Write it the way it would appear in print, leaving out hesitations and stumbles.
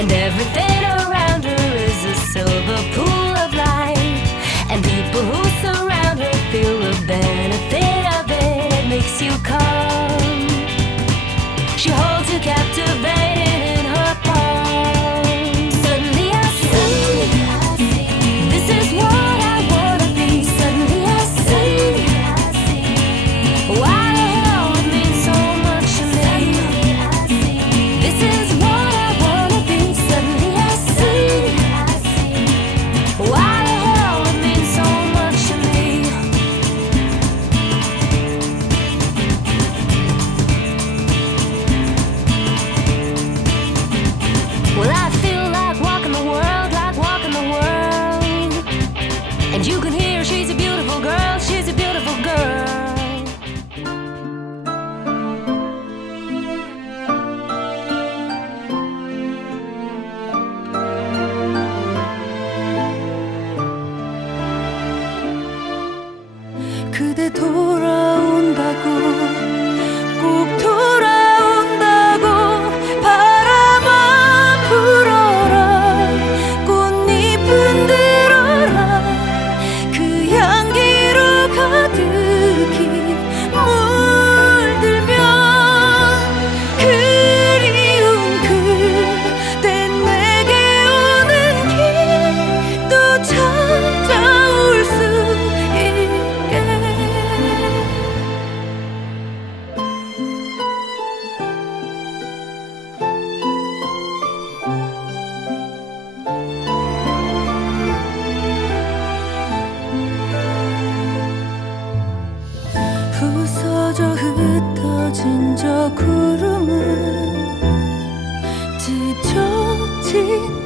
And everything around her is a silver pool of light. And people who surround her feel the benefit of it. It makes you calm. She holds you captivated in her palm. Suddenly I see, this is what I wanna be. Suddenly I see, why the hell it means so much to me. This is what I wanna be. Suddenly I see, why the hell it means so much to me. Well, I feel like walking the world, like walking the world. And you can hear she's a beautiful girl, she's a beautiful girl. 그대 돌아온다고 꼭 돌아온다고 바람아 불어라 꽃잎은 들어라 그 향기로 가득히 물들면 그리운 그대 내게 오는 길 또 찾아올 수 있게 부서져 흩어진 저 구름은 지쳐진